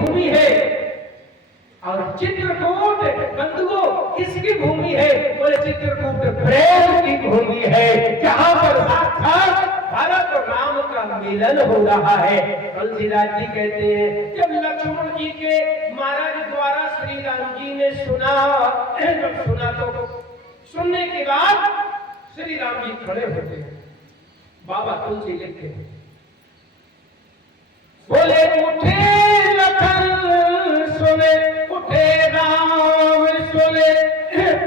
भूमि है और चित्रकूट बंधुओं किसकी भूमि है? बोले चित्रकूट प्रेम की भूमि है, जहां पर साक्षात भरत और राम का मिलन हो रहा है। तुलसीदास जी कहते हैं जब लक्ष्मण जी के महाराज द्वारा श्री राम जी ने सुना तो सुनने के बाद श्री राम जी खड़े होते हैं। बाबा तुलसी लिखते हैं बोले उठे लखन सुने, उठे राम सुने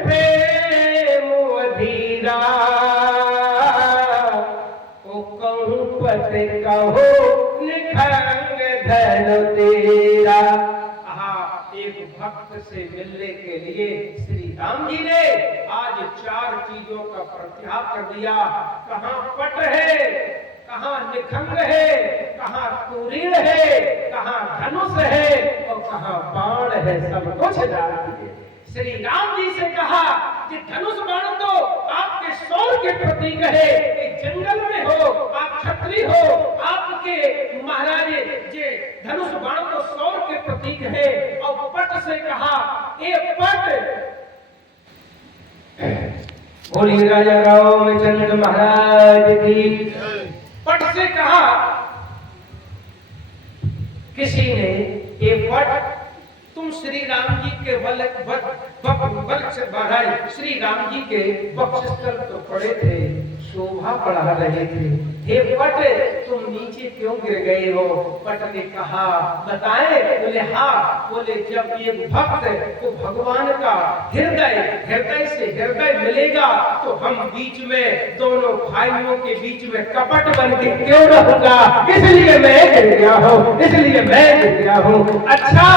प्रेम अधीरा, ओ कहूं पत कहो निखंग धन तेरा। एक भक्त से मिलने के लिए श्री राम जी ने आज 4 चीजों का परित्याग कर दिया। कहां पट है, कहां निखंग है, कहां कुरीण है, कहां धनुष है और कहां बाण है, सब कुछ डाल दिए। श्री राम जी से कहा कि धनुष बाण तो आपके शौर्य के प्रतीक है, जंगल में हो आप क्षत्रिय हो, आपके महाराज जे धनुष बाण तो शौर्य के प्रतीक है। और पट से कहा ए पट, बोली राजा रामचंद्र महाराज की। पट से कहा किसी ने ये पट तुम श्री राम जी के बल से बढ़ाई, श्री राम जी के वक्षस्थल तो पड़े थे, शोभा बढ़ा रहे थे, हे पट तुम नीचे क्यों गिर गए हो? पट ने कहा बताए? बोले हाँ। बोले जब ये भक्त को भगवान का हृदय से हृदय मिलेगा तो हम बीच में दोनों भाइयों के बीच में कपट बन के क्यों रहूंगा, इसलिए मैं गिर गया हूँ, इसलिए मैं गिर गया हूँ। अच्छा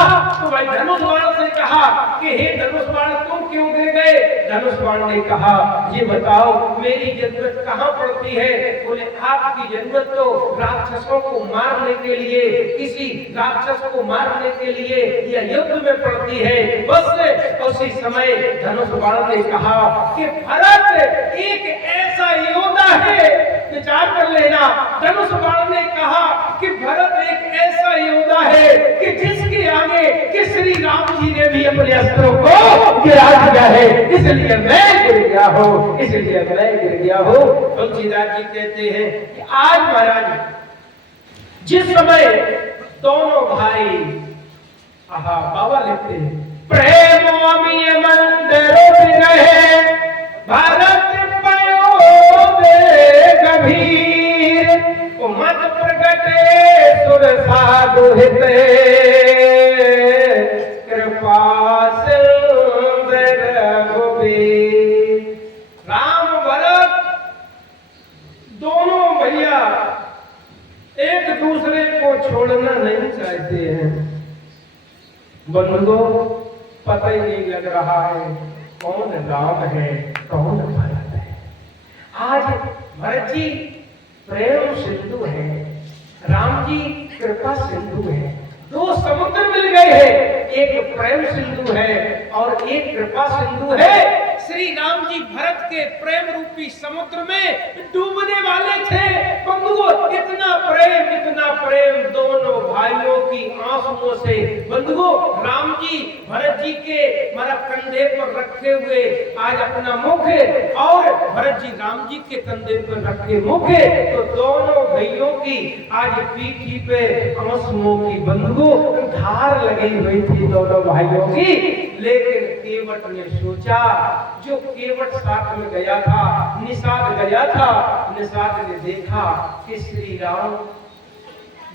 तो भाई धनुष बाण से कहा कि हे धनुष बाण तुम क्यों गिर गए? धनुष बाण ने कहा ये बताओ मेरी जरूरत कहाँ पड़ती है? बोले आपकी जरूरत तो राक्षसों को मारने के लिए, किसी राक्षस को मारने के लिए या युद्ध में पड़ती है। बस उसी समय धनुष बाण ने कहा कि भरत एक ऐसा योद्धा है, विचार कर लेना। धनुष बाण ने कहा कि भरत एक ऐसा योद्धा है कि जिसके आगे कि श्री राम जी ने भी अपने अस्त्रों को गिरा दिया है, इसलिए मैं गिर गया हूँ, इसलिए मैं गिर गया हूँ। तुलसीदास जी कहते हैं कि आज महाराज जिस समय दोनों भाई बाबा लिखते हैं प्रेम मंदिर रहे भारत गंभीर मत प्रगटे सुर साधु हिते कृपा सिंधु रघुवीर। राम भरत दोनों भैया एक दूसरे को छोड़ना नहीं चाहते हैं। बंधुओं पता ही नहीं लग रहा है कौन राम है कौन भरत है। आज भरत जी प्रेम सिंधु है, राम जी कृपा सिंधु है। 2 समुद्र मिल गए हैं, एक प्रेम सिंधु है और एक कृपा सिंधु है। श्री राम जी भरत के प्रेम रूपी समुद्र में डूबने वाले थे। बंधुओं इतना प्रेम दोनों भाइयों की आंसुओं से। बंधुओं राम जी भरत जी के कंधे पर रखे हुए आज अपना मुख और भरत जी राम जी के कंधे पर रखे मुख, तो दोनों भाइयों की आज पीठी पे आंसुओं की बंधुओं धार लगी हुई थी दोनों भाइयों की। लेकिन केवट ने सोचा, जो केवट साथ में गया था, निषाद गया था, निषाद ने देखा कि श्री राम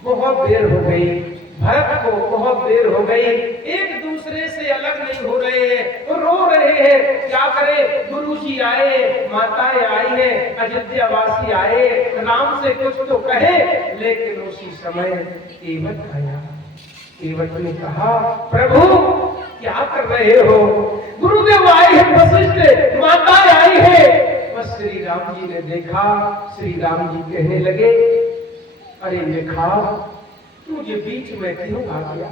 बहुत देर हो गई, भरत को बहुत देर हो गई, एक दूसरे से अलग नहीं हो रहे हैं, तो रो रहे हैं। क्या करे, गुरु जी आए, माताएं आई हैं, अयोध्यावासी आए, राम से कुछ तो कहे। लेकिन उसी समय केवट आया। केवट ने कहा प्रभु क्या कर रहे हो? गुरुदेव आए हैं, वशिष्ठ माताएं आई है। बस श्री राम जी ने देखा, श्री राम जी कहने लगे अरे देखा तू ये बीच में क्यों आ गया?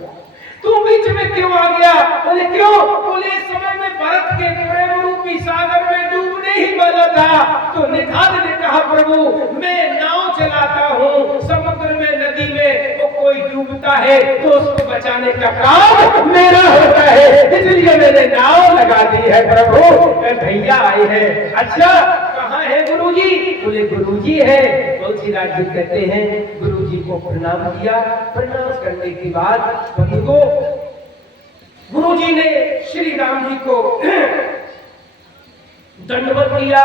तू बीच में क्यों आ गया? बोले क्यों? बोले इस समय में भरत के प्रेम रूपी सागर में डूबने ही वाला था। तो निषाद ने कहा प्रभु मैं नाव चलाता हूँ समुद्र में, नदी में, वो कोई डूबता है तो उसको बचाने का काम मेरा होता है, इसलिए मैंने नाव लगा दी है प्रभु। भैया आए हैं। अच्छा कहाँ है गुरुजी? बोले गुरुजी है। तुलसीदास जी कहते हैं गुरुजी को प्रणाम किया। प्रणाम करने के बाद बंधुओं गुरुजी ने श्री राम जी को दंडवत किया,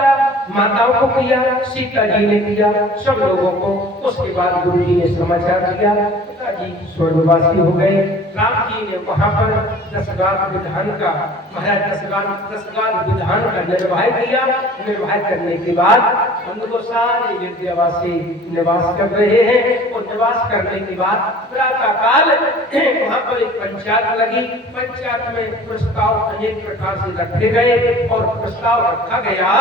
माताओं को किया, सीता जी ने किया, सब लोगों को। उसके बाद गुरु जी ने समाचार दिया पिताजी स्वर्गवासी हो गए। राम जी ने वहां पर 10 गांव विधान का महाराज 10 गांव विधान का निर्वाह किया। निर्वाह करने के बाद उनको सारे विद्यावासी निवास कर रहे हैं और निवास करने के बाद प्रातः काल वहां पर एक पंचायत लगी। पंचायत में प्रस्ताव अनेक प्रकार से रखे गए और प्रस्ताव रखा गया।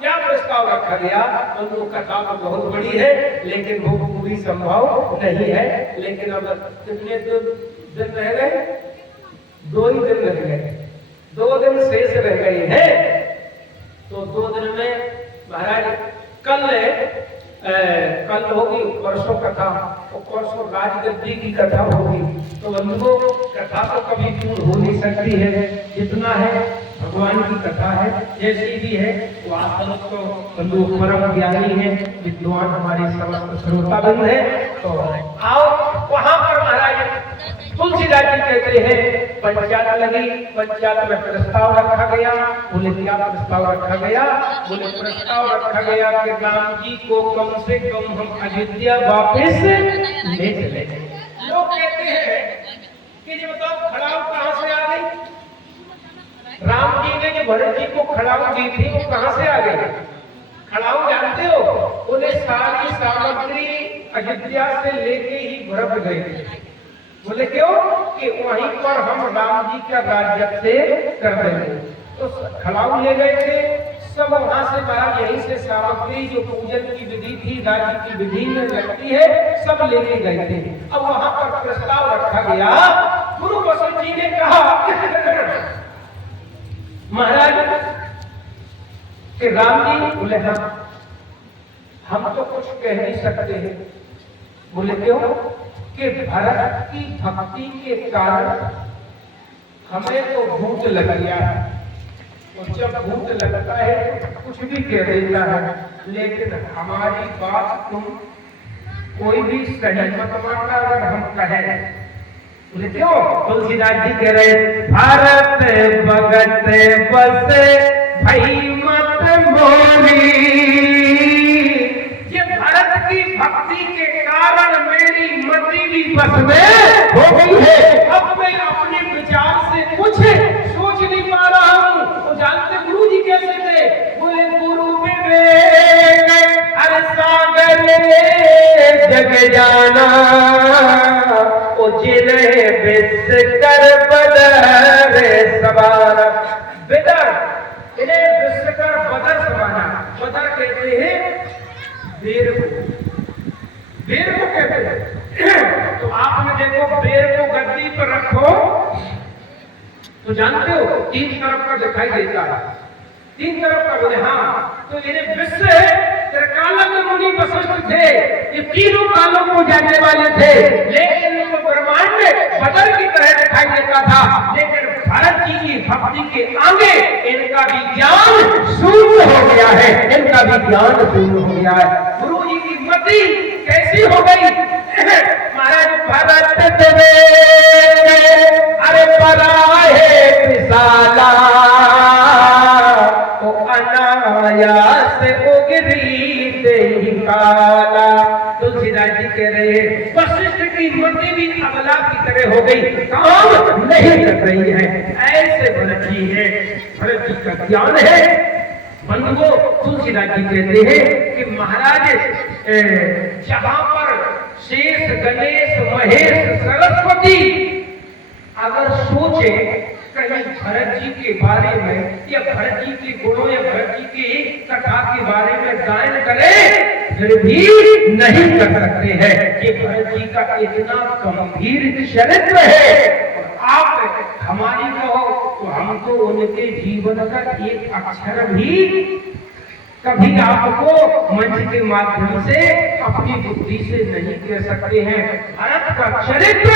क्या प्रस्ताव रखा गया? उनको कथा तो बहुत बड़ी है लेकिन वो पूरी संभव नहीं है। लेकिन अब कितने दिन रह गए? 2 ही दिन रह गए, 2 दिन शेष रह गए हैं। तो 2 दिन में महाराज कल होगी परसों कथा और परसों राजगद्दी की कथा होगी। तो बंधुओं कथा तो कभी पूर्ण हो नहीं सकती है, जितना है भगवान की कथा है जैसी भी है। वो आप सब तो बंधु परम ज्ञानी है, विद्वान हमारे समस्त श्रोताबंद है। तो आओ वहां पर महाराज तुलसीदास जी कहते हैं पंचायत लगी। पंचायत में प्रस्ताव रखा गया। बोले क्या प्रस्ताव रखा गया? बोले प्रस्ताव रखा गया कि राम जी को कम से कम हम अयोध्या वापस ले चले। लोग कहते हैं कि ये बताओ खड़ाऊ कहां से आ गई? राम जी ने जो भरत जी को खड़ाऊ दी थी वो कहां से आ गई? खड़ाऊ जानते हो? उन्हें सारी सामग्री अयोध्या से लेके ही भरत गए थे। बोले क्यों? कि वहीं पर हम राम जी का राज्य से कर देंगे। तो खड़ाऊ ले गए थे सब वहां से। महाराज यहीं से सामग्री जो पूजन की विधि थी, राज्य की विधि में लगती है, सब लेके गए थे। अब वहां पर प्रस्ताव रखा गया। गुरु वशिष्ठ जी ने कहा महाराज कि राम जी, बोले हाँ हम तो कुछ कह नहीं सकते हैं। बोले क्यों? कि भरत की भक्ति के कारण हमें तो भूत लग गया है और जब भूत लगता है कुछ भी कह देता है, लेकिन हमारी बात तुम कोई भी सही मत मानना अगर हम कहें। बोले क्यों? तुलसीदास जी कह रहे भारत भगत बस भई मत मोरी, ये भारत की भक्ति के कारण मेरी मति भी बस में हो गई है। अब मैं अपने विचार से कुछ सोच नहीं पा रहा हूँ। तो जानते गुरु जी कैसे थे? बोले गुरु विवेक अरे सागर जग जाना, ओ जिन्हें विस कर बदर सवारा। बिदर इन्हें विस कर बदर सवारा। बदर कहते हैं बेर को कहते हैं। तो आपने देखो बेर को गद्दी पर रखो तो जानते हो 3 तरफ का दिखाई देता है, 3 तरफ का। बोले हाँ। तो इन्हें विश्व त्रिकाल में मुनि वशिष्ठ थे, ये तीनों कालों को जानने वाले थे, लेकिन इनको ब्रह्मांड में बदर की तरह दिखाई देता था। लेकिन भरत जी की भक्ति के आगे इनका विज्ञान शून्य हो गया है, इनका विज्ञान शून्य हो गया है। गुरु जी की मति कैसी हो गई? महाराज भरत देवे अरे पराहे विशाला, तो अनायास उगरी देहि काला। तुलसीदास जी कह रहे वशिष्ठ की मति भी अबला की तरह हो गई, काम नहीं कर रही है। ऐसे भरत जी है, भरत जी का ज्ञान है। बंधुओं तुलसीदास जी कहते हैं कि महाराज जहां पर शेष गणेश महेश सरस्वती अगर सोचे कहीं भरत जी के बारे में या भरत जी के गुणों या भरत जी की कथा के बारे में गायन करें, फिर भी नहीं कर सकते हैं। ये भरत जी का इतना गंभीर चरित्र है। आप हमारी कहो तो हम तो उनके जीवन का एक अक्षर भी कभी आपको मंच के माध्यम से अपनी बुद्धि से नहीं कह सकते हैं। भरत का चरित्र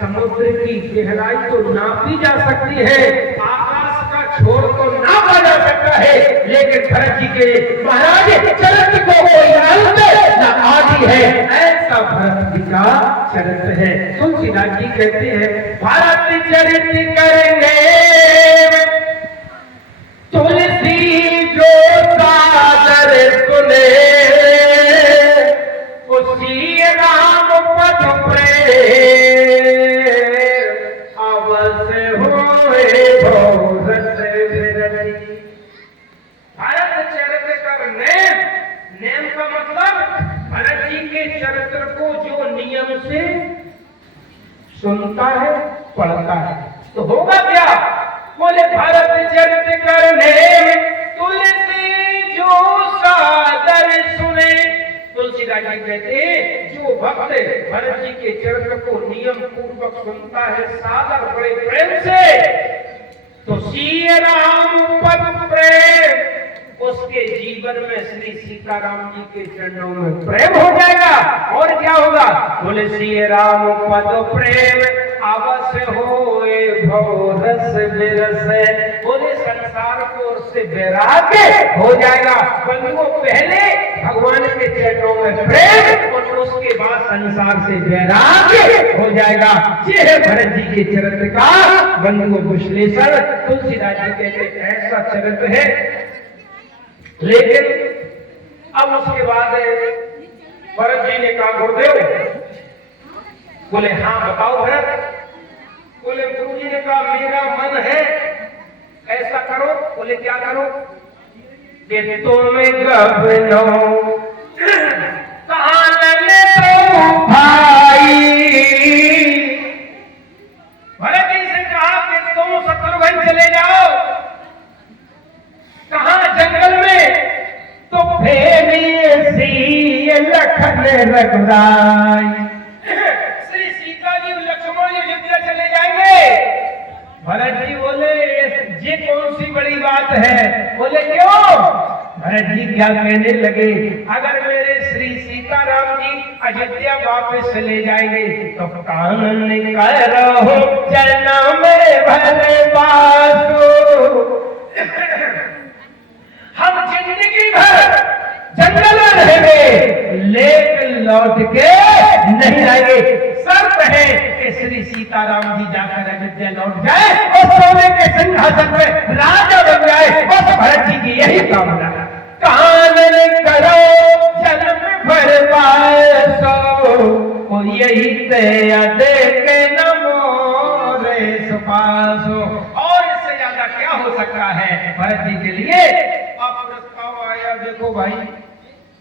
समुद्र की गहराई तो नापी जा सकती है, आकाश का छोर तो नापा जा सकता है, लेकिन भरत जी के महाराज चरित्र को कोई अंत न आदि है, ऐसा भरत जी का चरित्र है। तुलसीदास जी कहते हैं भारत चरित्र करेंगे तुलसी जो सादर सुने, उसी राम पद प्रेम अवश्य होए भोरस विरति। भारत चरित्र कर नेम का मतलब भरत जी के चरित्र को जो नियम से सुनता है पढ़ता है तो होगा क्या? बोले भारत चरित्र करने तुलसी जो सादर सुने। तुलसीदास जी कहते हैं जो भक्त भरत जी के चरित्र को नियम पूर्वक सुनता है सादर बड़े प्रेम से, तो सिया राम पद प्रेम, उसके जीवन में श्री सीताराम जी के चरणों में प्रेम हो जाएगा। और क्या होगा? बोले सिया राम पद प्रेम अवश्य होए भोरस विरस। बोले संसार को उससे वैराग्य हो जाएगा। बंधुओं पहले भगवान के चरणों में प्रेम और उसके बाद संसार से वैराग्य हो जाएगा। ये है भरत जी के चरित्र का बंधुओं विश्लेषण। तुलसीदास जी कहते ऐसा चरित्र है। लेकिन अब उसके बाद भरत जी ने कहा गुरुदेव, बोले हाँ बताओ भरत। बोले गुरु जी ने कहा मेरा मन है ऐसा करो। बोले क्या करो? कि तुम गबनो कानन तो भाई। भरत जी से कहा कि तुम शत्रुघ्न चले जाओ कहा जंगल में, तो फेरी लखन रघुराई। श्री सीता जी लक्ष्मण अयोध्या चले जाएंगे। भरत जी बोले ये कौन सी बड़ी बात है? बोले क्यों? भरत जी क्या कहने लगे, अगर मेरे श्री सीताराम जी अयोध्या वापस चले जाएंगे तो कानन करो चरण में भर बासु। हम जिंदगी भर जंगल में रहेंगे लेकिन लौट के नहीं आएंगे। शर्त है कि श्री सीताराम जी जाकर अयोध्या लौट जाए और सोने के सिंहासन में राजा बन जाए। बस भरत जी की यही कामना। कानन करो जन्म भर बासो, यही तया देखे नमो रे सुपासो। और इससे ज्यादा क्या हो सकता है भरत जी के लिए? आप प्रस्ताव आया देखो भाई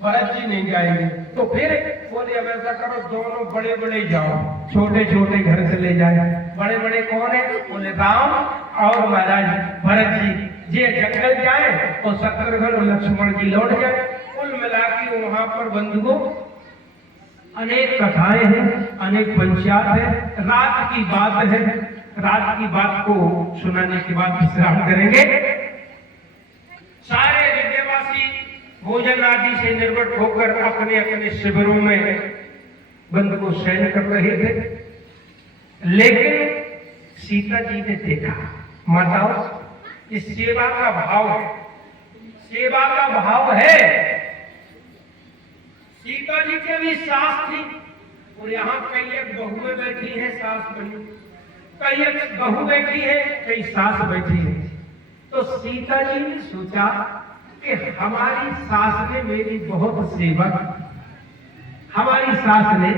भरत जी नहीं जाएंगे तो फिर बोले अब ऐसा करो दोनों बड़े बड़े जाओ, छोटे छोटे घर से ले जाए। बड़े बड़े कौन है? बोले राम और महाराज भरत जी। ये जंगल जाए तो शत्रुघ्न और लक्ष्मण जी लौट जाए। कुल मिला के वहां पर बंधुओं अनेक कथाएं हैं, अनेक पंचायत है। रात की बात है, रात की बात को सुनाने के बाद विश्राम करेंगे। सारे विद्यावासी भोजन आदि से निर्वट होकर अपने अपने शिविरों में बंद को शयन कर रहे थे। लेकिन सीता जी ने देखा, माताओं इस सेवा का भाव है, सेवा का भाव है। सीता जी के भी सास थी और यहाँ कई एक बहुएं बैठी है, सास बनी, कई एक बहू बैठी है, कई सास बैठी है। तो सीता जी ने सोचा कि हमारी सास ने मेरी बहुत सेवा की, हमारी सास ने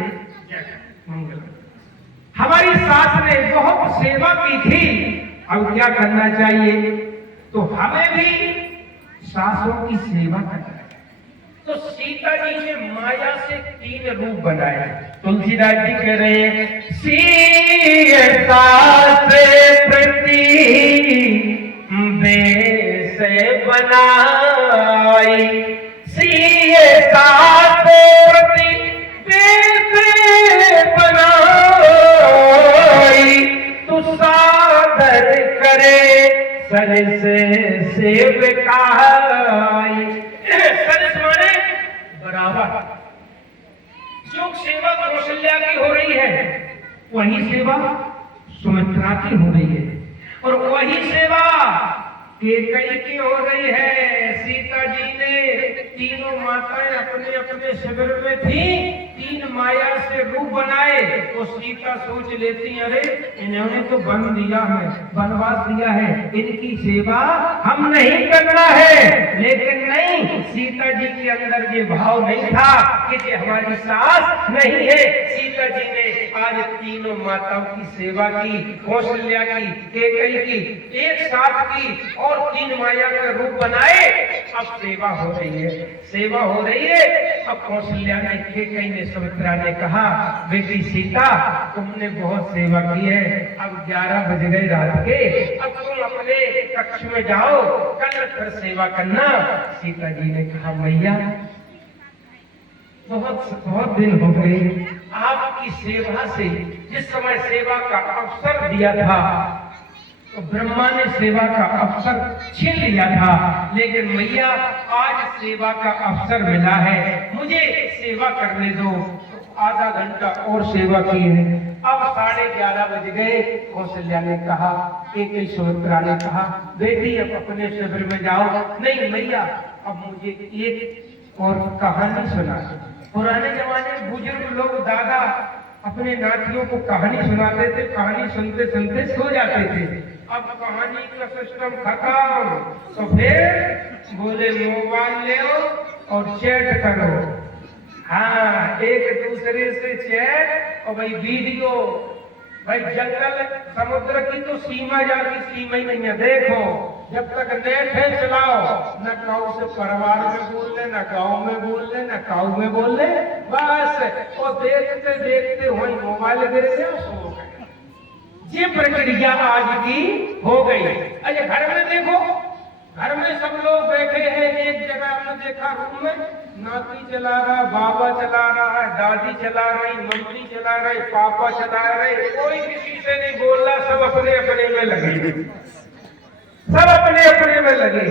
हमारी सास ने बहुत सेवा की थी, अब क्या करना चाहिए? तो हमें भी सासों की सेवा करना चाहिए। तो सीता जी ने माया से 3 रूप बनाए। तुलसीदास जी कह रहे हैं सीता से प्रति से बनाई, सीता से प्रति बनाई, तू सादर करे सर से सेवकाई। सरस माने बराबर, जो सेवा कौशल्या की हो रही है वही सेवा सुमित्रा की हो रही है, और वही सेवा केकई की हो रही है। सीता जी ने, तीनों माताएं अपने अपने शिविर में थी, तीन माया से रूप बनाए। तो सीता सोच लेती, अरे इन्होंने तो बन दिया है, वनवास दिया है, इनकी सेवा हम नहीं करना है। लेकिन नहीं, सीता जी के अंदर ये भाव नहीं था कि ये हमारी सास नहीं है। सीता जी ने आज तीनों माताओं की सेवा की, कौशल्या की, केकई की, एक साथ की, और तीन माया का रूप बनाए। अब सेवा हो रही है, सेवा हो रही है। अब कौशल्या ने, केकई ने, सुमित्रा ने कहा, बेटी सीता तुमने बहुत सेवा की है, अब 11 बज गए रात के, अब तुम अपने कक्ष में जाओ, कल फिर सेवा करना। सीता जी ने कहा, मैया बहुत दिन हो गए आपकी सेवा से। जिस समय सेवा का अवसर दिया था तो ब्रह्मा ने सेवा का अवसर छीन लिया था, लेकिन मैया आज सेवा का अवसर मिला है, मुझे सेवा करने दो। तो आधा घंटा और सेवा की है। अब 11:30 बज गए। कौशल्या ने कहा, केकई सुमित्रा ने कहा, बेटी अब अपने शिविर में जाओ। नहीं मैया, अब मुझे एक और कहानी सुना। पुराने जमाने में बुजुर्ग लोग, दादा अपने नातियों को कहानी सुनाते थे, कहानी सुनते सुनते सो जाते थे। अब कहानी का सिस्टम खत्म, तो फिर बोले मोबाइल ले और चैट करो। हाँ, एक दूसरे से चैट और भाई वीडियो। भाई जंगल समुद्र की तो सीमा जाती, सीमा ही नहीं है। देखो, जब तक नेट है चलाओ, न काऊ से परिवार में बोल ले, न गांव में बोल ले, न काऊ में बोल ले, बस। और देखते देखते वही मोबाइल गिर गया, सो गए। ये प्रक्रिया आज की हो गई। अरे घर में देखो, घर में सब लोग बैठे हैं एक जगह। आपने देखा रूम में नाती चला रहा है, बाबा चला रहा है, दादी चला रही, मम्मी चला रही, पापा चला रहे, कोई किसी से नहीं बोल रहा, सब अपने अपने में लगे, सब अपने अपने में लगे।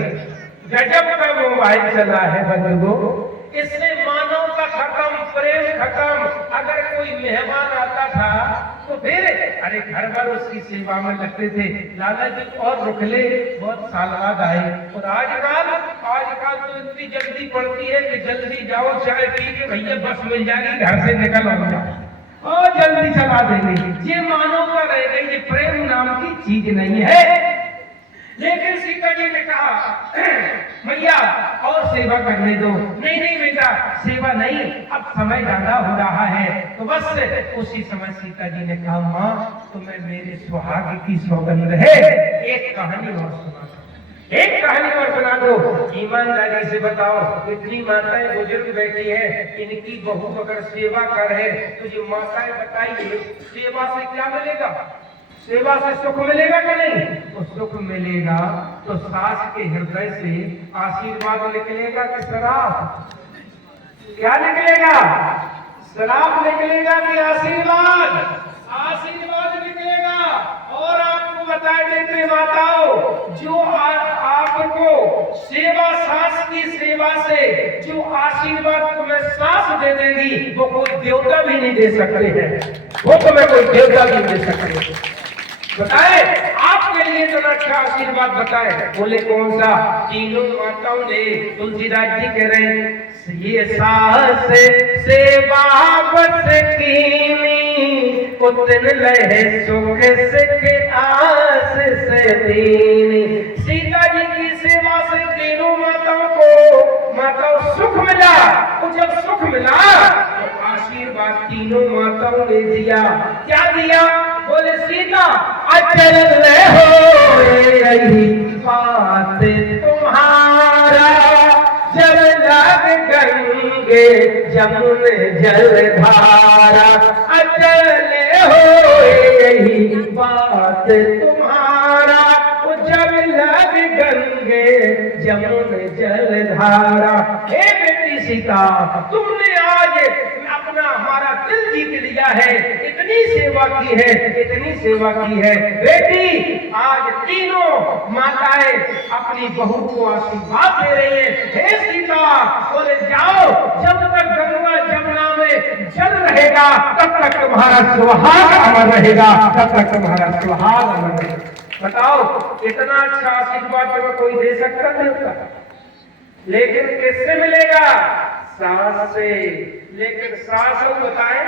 गजब का मोबाइल चला है बंधुओं। इससे मानवता खत्म, प्रेम खत्म। अगर कोई मेहमान आता था तो फिर अरे घर भर उसकी सेवा में लगते थे, लाला जी और रुक ले, बहुत साल बाद आए। और आजकल तो इतनी जल्दी पड़ती है कि जल्दी जाओ, चाय पी के भैया बस मिल जाएगी, घर से निकल आओ और जल्दी चला देंगे। ये मानवता रह गई, ये प्रेम नाम की चीज नहीं है। लेकिन सीता जी ने कहा, मैया और सेवा करने दो। नहीं नहीं बेटा, सेवा नहीं, अब समय ज्यादा हो रहा है। तो बस उसी समय सीता जी ने कहा, माँ तुम्हें मेरे सुहाग की सौगंध है, एक कहानी और सुना दो, एक कहानी और सुना दो। ईमानदारी से बताओ, इतनी माताएं बुजुर्ग बैठी है, इनकी बहू अगर सेवा करे तो ये माताएं बताइए, सेवा से क्या मिलेगा? सेवा से सुख मिलेगा कि नहीं? तो सुख मिलेगा तो सास के हृदय से आशीर्वाद निकलेगा कि शराब? क्या निकलेगा? शराब निकलेगा कि आशीर्वाद? आशीर्वाद निकलेगा। और आपको बता देते माताओं, जो आपको सेवा, सास की सेवा से जो आशीर्वाद तुम्हें सास दे देगी, वो कोई देवता भी नहीं दे सकते हैं, वो तुम्हें कोई देवता भी दे सकते। बताए आपके लिए तो अच्छा आशीर्वाद बताए। बोले कौन सा? तीनों माताओं ने, तुलसीदास जी कह रहे हैं, ये सास सेवा बस कीनी, उतन लहे सुख सिख आस से दीनी। सीता जी की सेवा से तीनों माताओं सुख मिला। तो जब सुख मिला तो आशीर्वाद तीनों माताओं ने दिया। क्या दिया? बोले सीता अचल हो रही बात तुम्हारा, जब लग गंगे जमुन जलधारा। अचल हो रही बात तुम्हारा, जब लग गंगे जमुन जलधारा। हे बेटी सीता, तुमने आज अपना हमारा दिल जीत लिया है, इतनी सेवा की है, इतनी सेवा की है। बेटी आज तीनों माताएं अपनी बहू को आशीर्वाद दे रही है। हे सीता, बोले जाओ, जब तक गंगा जमुना में जल रहेगा तब तक तुम्हारा सुहाग अमर रहेगा, तब तक तुम्हारा सुहाग अमर रहेगा। बताओ इतना अच्छा आशीर्वाद तुम्हें कोई दे सकता नहीं होता, लेकिन किससे मिलेगा? सास से। लेकिन सास हो बताए,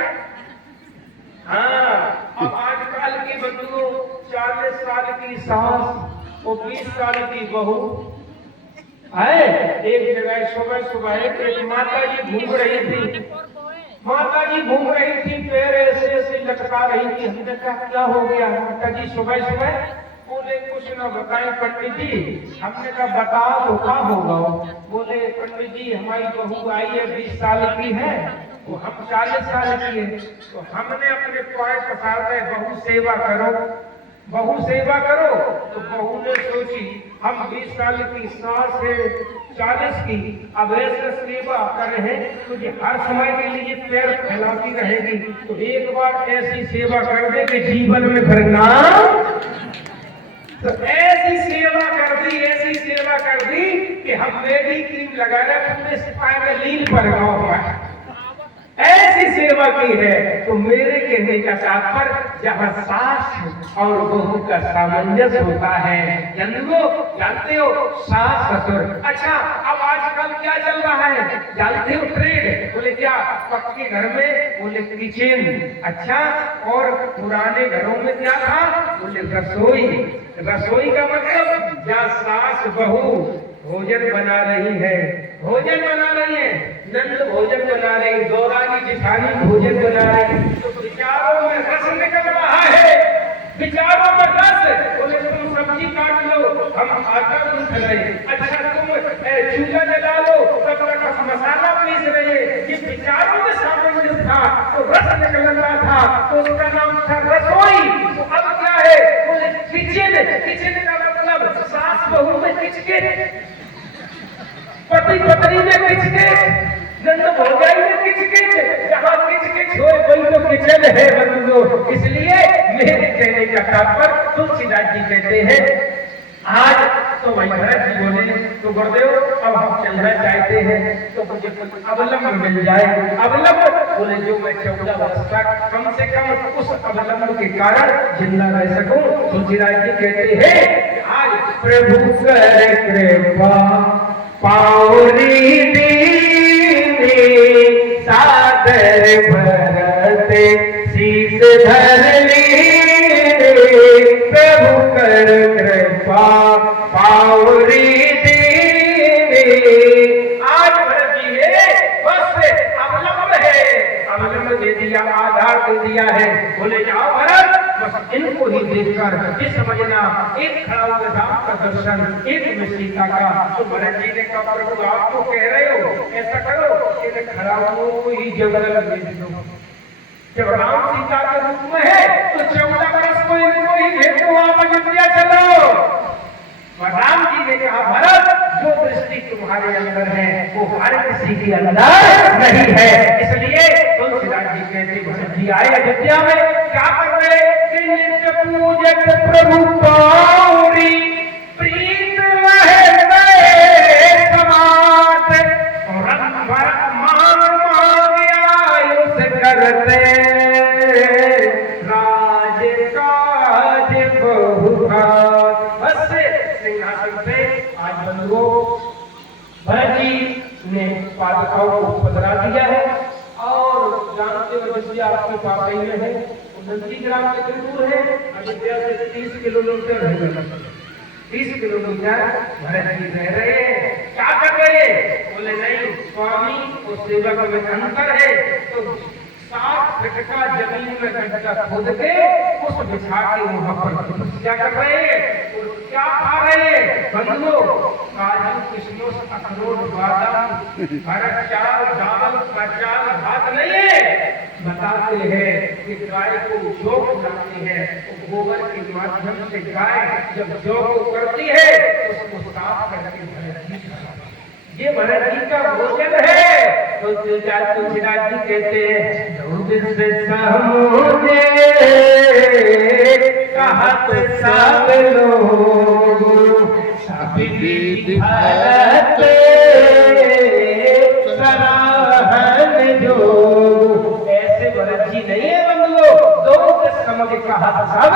हाँ अब आजकल की बंधुओं 40 साल की सास और 20 साल की बहू है। एक जगह सुबह सुबह एक माता जी घूम रही थी, माता जी घूम रही थी, पैर ऐसे ऐसे लटका रही थी। हमने कहा क्या हो गया माता जी सुबह सुबह? बोले कुछ न बताएं पंडित जी। हमने कहा बता तो क्या होगा? बोले पंडित जी हमारी बहू आई है 20 साल की है, वो हम 40 साल की है, तो हमने अपने पैर पसार रहे बहू सेवा करो, बहू सेवा करो। तो बहू ने सोची हम 20 साल की सास है 40 की, अब ऐसे सेवा कर रहे हैं तो ये हर समय के लिए पैर फैलाती रहेगी, तो एक बार ऐसी सेवा कर दे कि जीवन में भरना। तो ऐसी सेवा कर दी, ऐसी सेवा कर दी कि हम मेडी क्रीम लगा रहे पूरे सिपाही में लील पर गाँव पर ऐसी सेवा की है। तो मेरे कहने का तात्पर्य जहाँ सास और बहू का सामंजस्य होता है, जानते हो सास ससुर। अच्छा अब आजकल क्या चल रहा है जानते हो? ट्रेड। बोले क्या? पक्के घर में बोले किचन, अच्छा और पुराने घरों में क्या था? बोले रसोई। रसोई का मतलब जहाँ सास बहू भोजन बना रही है, भोजन बना रही है, नंद भोजन बना रही, दौरानी जिठानी भोजन बना रही, तो विचारों में रस निकल रहा है, विचारों में रस। बोले तुम सब्जी काट लो, हम आटा गूंथ रहे, अच्छा तुम चूल्हा जला लो, तब तक मसाला पीस रहे। ये विचारों में सामंजस्य था तो रस निकल रहा था, तो उसका नाम था रसोई। तो अब क्या है? बोले किचन। किचन का मतलब सास बहू में किचकिच, पति पत्नी में किचकिच, नंद भौजाई में किचकिच। जहाँ किचकिच हो वही तो किचन है बंधुओं। इसलिए मेरे कहने का तात्पर्य तुलसीदास जी कहते हैं आज तो वही भरत जी बोले तो गुरुदेव अब हम चलना चाहते हैं तो मुझे अवलंब मिल जाए। अवलंब बोले जो मैं 14 वर्ष तक कम से कम उस अवलंब के कारण जिंदा रह सकूं। तुलसीदास जी कहते हैं आज प्रभु कर कृपा पावरी दीनी सादर भरत शीस धर ली, प्रभु कर कृपा पावरी दीनी। आज भरत जी है बस अवलंब है, अवलंब दे दिया, आधार दे दिया है। बोले जाओ भरत बस इनको ही देखकर ये समझना एक खड़ा हुआ राम का दर्शन, एक में सीता का। तो भरत जी ने कहा प्रभु आप तो कह रहे हो ऐसा करो कि खड़ा को ही जंगल भेज दो। जब राम सीता के रूप में है तो 14 वर्ष को इनको ही भेज दो, आप अयोध्या चलो। राम जी ने कहा भरत जो दृष्टि तुम्हारे अंदर है वो हर किसी के अंदर नहीं है। इसलिए तुलसीदास जी कहते भरत जी आए अयोध्या में, क्या कर रहे? नित्य पूजक प्रभु पाउरी प्रीत समात भरत मांग आयुष करते राज काज बहुभाग। बस सिंहासन पे आज बंधुओं भरत जी ने पादुकाओं को पधरा दिया है। और जानते हो अयोध्या आपके पास ही में है, नंदीग्राम के दूर है, अयोध्या से 30 किलोमीटर है, 30 किलोमीटर भरत जी रह रहे हैं। क्या कर रहे हैं? बोले नहीं स्वामी और सेवक में अंतर है, तो 7 फीट का जमीन में गड्ढा खोद के उस बिछा के वहां पर तपस्या कर रहे हैं। तो क्या खा रहे हैं बंधुओं? काजू किशमिश अखरोट बादाम, हरा चावल चावल का चावल भात नहीं है। बताते हैं कि गाय को जौ खिलाते हैं तो गोबर के माध्यम से गाय जब जौ को करती है उसको साफ करके भरत जी खाते। ये भरत जी का भोजन है। तो तुलसीदास जी कहते हैं दूध से समोजे कहत सब लोग सभी भरत सराहन जो साहस सब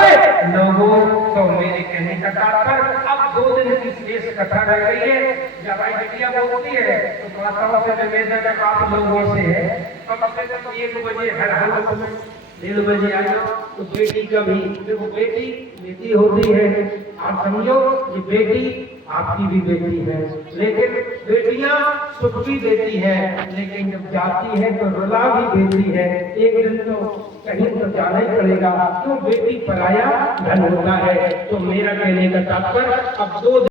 लोगों। तो मेरे कहने का तात्पर्य अब 2 दिन की शेष कथा रह गई है। जब भाई बिटिया बोलती है तो माताओं से निवेदन है आप लोगों से है कम से कम 1 बजे हर हालत में 1:30 बजे आ जाओ। तो बेटी का भी देखो, बेटी बेटी होती है, आप समझो ये बेटी आपकी भी बेटी है, लेकिन बेटियां सुख भी देती है, लेकिन जब जाती है तो रुला भी देती है। एक दिन तो कहीं तो जाना ही पड़ेगा, क्यों बेटी पराया धन होता है। तो मेरा कहने का तात्पर्य अब 2